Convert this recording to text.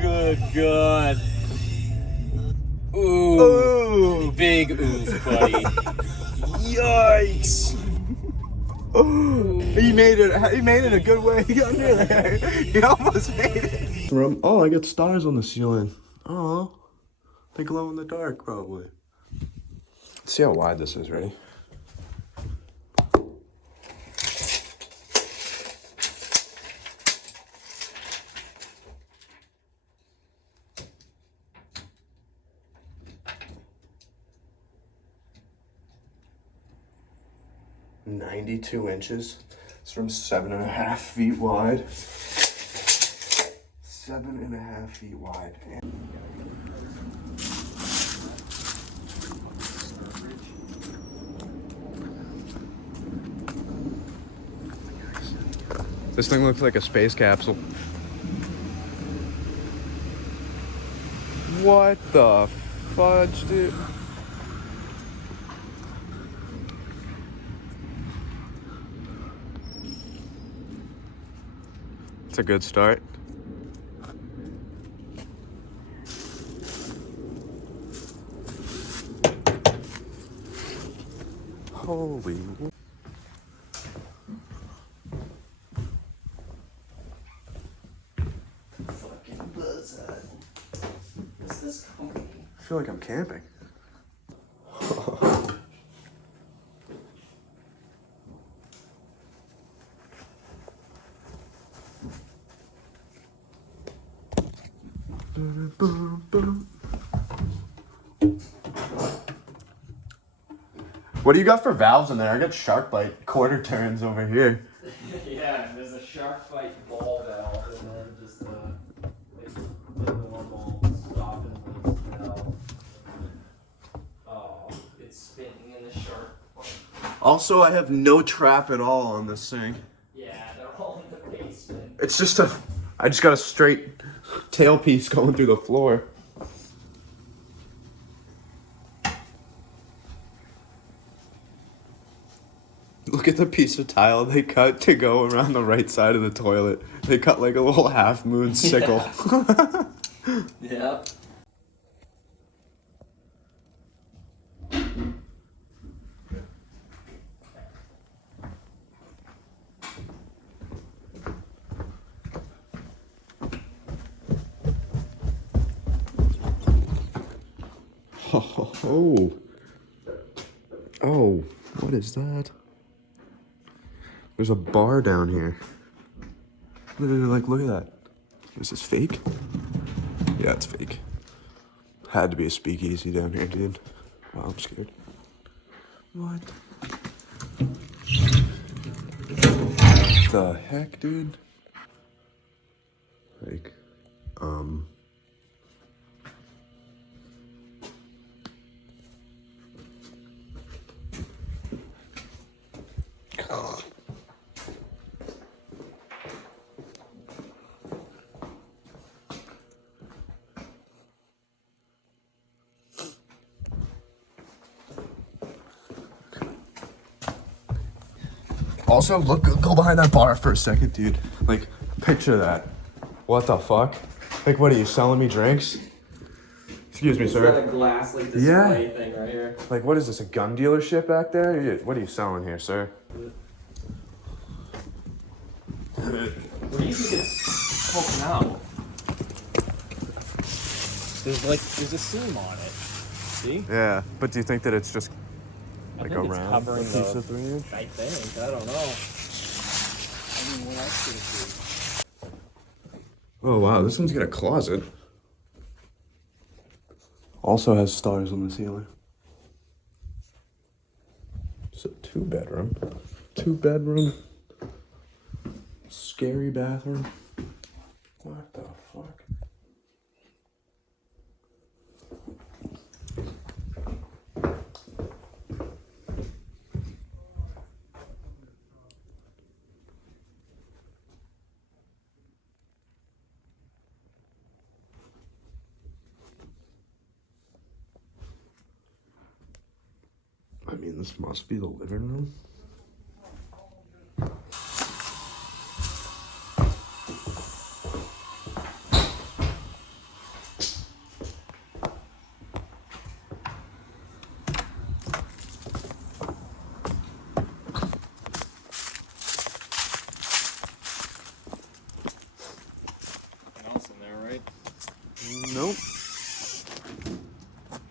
Good God. Ooh. Big oof, buddy. Yikes. He made it. He made it a good way under there. He almost made it. Oh, I got stars on the ceiling. Oh, they glow in the dark, probably. Let's see how wide this is. Ready? "92 inches. It's from 7.5 feet wide. 7.5 feet wide. This thing looks like a space capsule. What the fudge, dude? It's a good start. Holy. Fucking buzzsaw. What's this company? I feel like I'm camping. What do you got for valves in there? I got shark bite quarter turns over here. Yeah, there's a shark bite ball valve and then just the normal stop and valve. Oh, it's spinning in the shark bite. Also, I have no trap at all on this thing. Yeah, they're all in the basement. It's just I just got a straight tailpiece going through the floor. Look at the piece of tile they cut to go around the right side of the toilet. They cut like a little half moon sickle. Yep. Oh. Oh, what is that? There's a bar down here. Like, look at that. Is this fake? Yeah, it's fake. Had to be a speakeasy down here, dude. Wow, I'm scared. What the heck, dude? Like, Also, go behind that bar for a second, dude. Like, picture that. What the fuck? Like, what are you selling me drinks? Excuse me, sir. It's got a glass like display thing right here. Like, what is this, a gun dealership back there? What are you selling here, sir? What do you think it's poking out? There's a seam on it. See? Yeah, but do you think that it's just like I think around it's covering a piece of 3 inch? I think. I don't know. I mean, what else could it be? Oh wow, this one's got a closet. Also has stars on the ceiling. It's a 2-bedroom. 2-bedroom. Scary bathroom. What the fuck? I mean, this must be the living room. Nope.